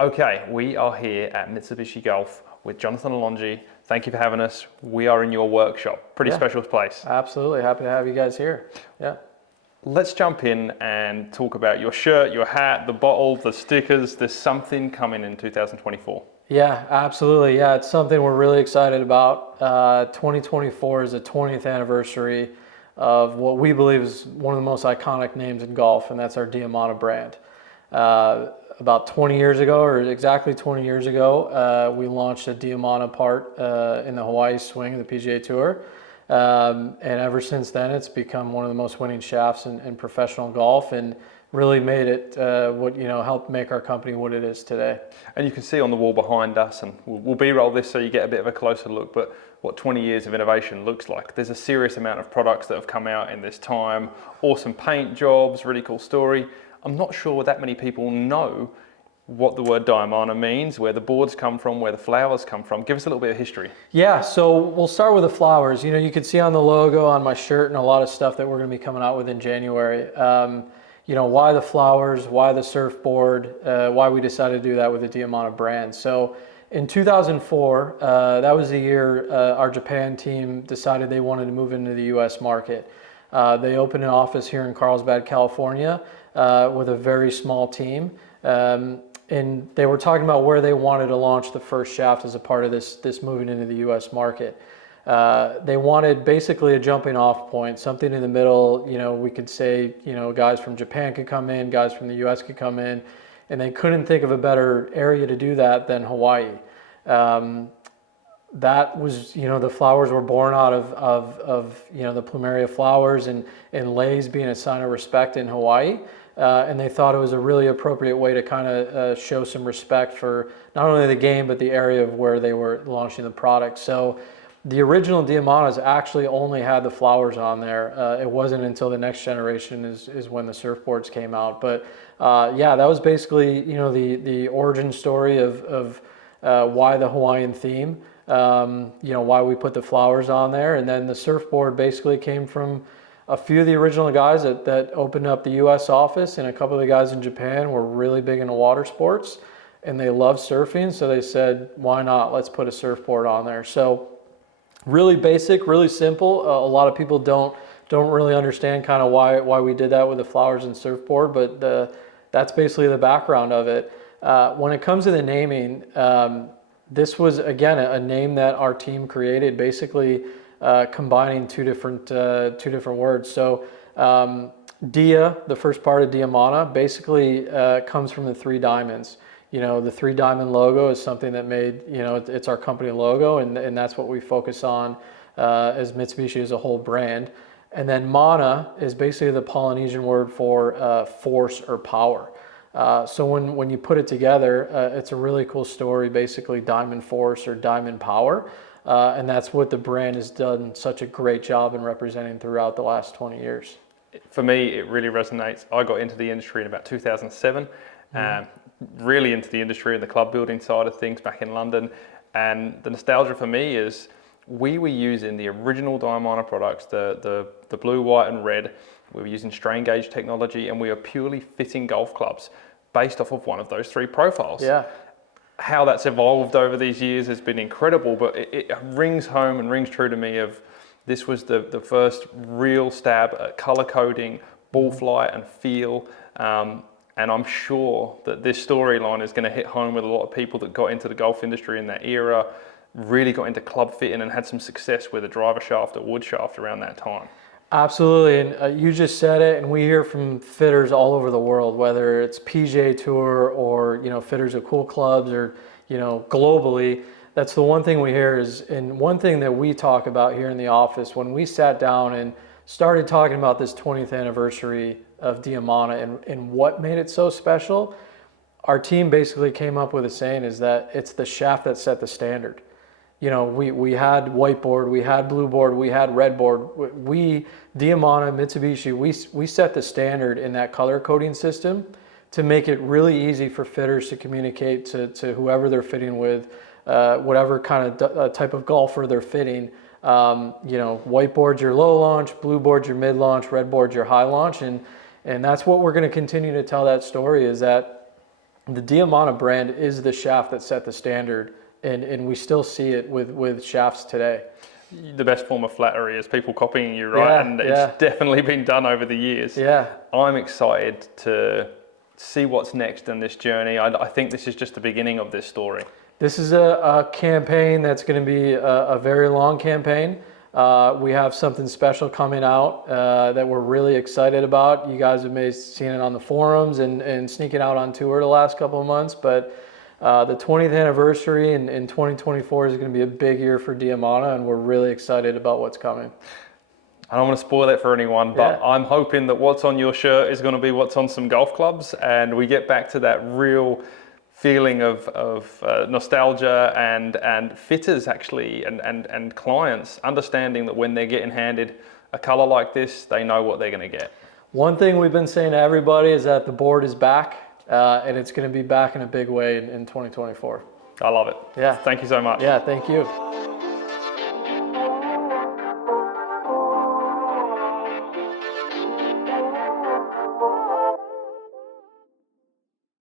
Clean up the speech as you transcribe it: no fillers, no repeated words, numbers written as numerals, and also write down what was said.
Okay, we are here at Mitsubishi Golf with Jonathan Alongi. Thank you for having us. We are in your workshop. Pretty special place. Absolutely. Happy to have you guys here. Yeah. Let's jump in and talk about your shirt, your hat, the bottle, the stickers. There's something coming in 2024. Yeah, absolutely. Yeah, it's something we're really excited about. 2024 is the 20th anniversary of what we believe is one of the most iconic names in golf, and that's our Diamana brand. About 20 years ago, or exactly 20 years ago, we launched a Diamana part in the Hawaii swing of the PGA Tour. And ever since then, it's become one of the most winning shafts in professional golf, and really made it helped make our company what it is today. And you can see on the wall behind us, and we'll B-roll this so you get a bit of a closer look, but what 20 years of innovation looks like. There's a serious amount of products that have come out in this time, awesome paint jobs, really cool story. I'm not sure that many people know what the word Diamana means, where the boards come from, where the flowers come from. Give us a little bit of history. Yeah, so we'll start with the flowers. You know, you can see on the logo, on my shirt, and a lot of stuff that we're going to be coming out with in January. Why the flowers, why the surfboard, why we decided to do that with the Diamana brand. So in 2004, that was the year our Japan team decided they wanted to move into the US market. They opened an office here in Carlsbad, California, with a very small team. And they were talking about where they wanted to launch the first shaft as a part of this moving into the US market. They wanted basically a jumping off point, something in the middle. We could say, guys from Japan could come in, guys from the US could come in, and they couldn't think of a better area to do that than Hawaii. That was, the flowers were born out of the plumeria flowers and leis being a sign of respect in Hawaii. And they thought it was a really appropriate way to kind of show some respect for not only the game, but the area of where they were launching the product. So the original Diamanas actually only had the flowers on there. It wasn't until the next generation is when the surfboards came out. But that was basically, the origin story of why the Hawaiian theme, why we put the flowers on there. And then the surfboard basically came from a few of the original guys that opened up the US office, and a couple of the guys in Japan were really big into water sports and they loved surfing. So they said, why not? Let's put a surfboard on there. So really basic, really simple. A lot of people don't really understand kind of why we did that with the flowers and surfboard, but that's basically the background of it. When it comes to the naming, this was, again, a name that our team created, basically combining two different words. So Dia, the first part of Diamana, basically comes from the three diamonds. The three diamond logo is something that made, it's our company logo, and that's what we focus on as Mitsubishi as a whole brand. And then Mana is basically the Polynesian word for force or power. So when you put it together, it's a really cool story, basically diamond force or diamond power. And that's what the brand has done such a great job in representing throughout the last 20 years. For me, it really resonates. I got into the industry in about 2007, really into the industry and the club building side of things back in London. And the nostalgia for me is we were using the original Diamana products, the blue, white, and red. We were using strain gauge technology, and we were purely fitting golf clubs based off of one of those three profiles. Yeah. How that's evolved over these years has been incredible, but it rings home and rings true to me of this was the first real stab at color coding, ball flight and feel. And I'm sure that this storyline is going to hit home with a lot of people that got into the golf industry in that era, really got into club fitting and had some success with a driver shaft or wood shaft around that time. Absolutely, and you just said it, and we hear from fitters all over the world, whether it's PGA Tour or fitters of cool clubs or globally. That's the one thing we hear is, and one thing that we talk about here in the office when we sat down and started talking about this 20th anniversary of Diamana and what made it so special. Our team basically came up with a saying is that it's the shaft that set the standard. We had whiteboard, we had blue board, we had red board. Diamana, Mitsubishi, we set the standard in that color coding system to make it really easy for fitters to communicate to whoever they're fitting with, whatever kind of type of golfer they're fitting. Whiteboard's your low launch, blue board's your mid launch, red board's your high launch, and that's what we're going to continue to tell that story is that the Diamana brand is the shaft that set the standard, and we still see it with shafts today. The best form of flattery is people copying you, right? Yeah, And yeah. it's definitely been done over the years. Yeah. I'm excited to see what's next in this journey. I think this is just the beginning of this story. This is a campaign that's going to be a very long campaign. We have something special coming out that we're really excited about. You guys have maybe seen it on the forums and sneaking out on tour the last couple of months, but the 20th anniversary in 2024 is going to be a big year for Diamana, and we're really excited about what's coming. I don't want to spoil it for anyone, but Yeah. I'm hoping that what's on your shirt is going to be what's on some golf clubs, and we get back to that real feeling of nostalgia and fitters actually and clients understanding that when they're getting handed a color like this, they know what they're going to get. One thing we've been saying to everybody is that the board is back, and it's going to be back in a big way in 2024. I love it. Yeah. Thank you so much. Yeah, thank you.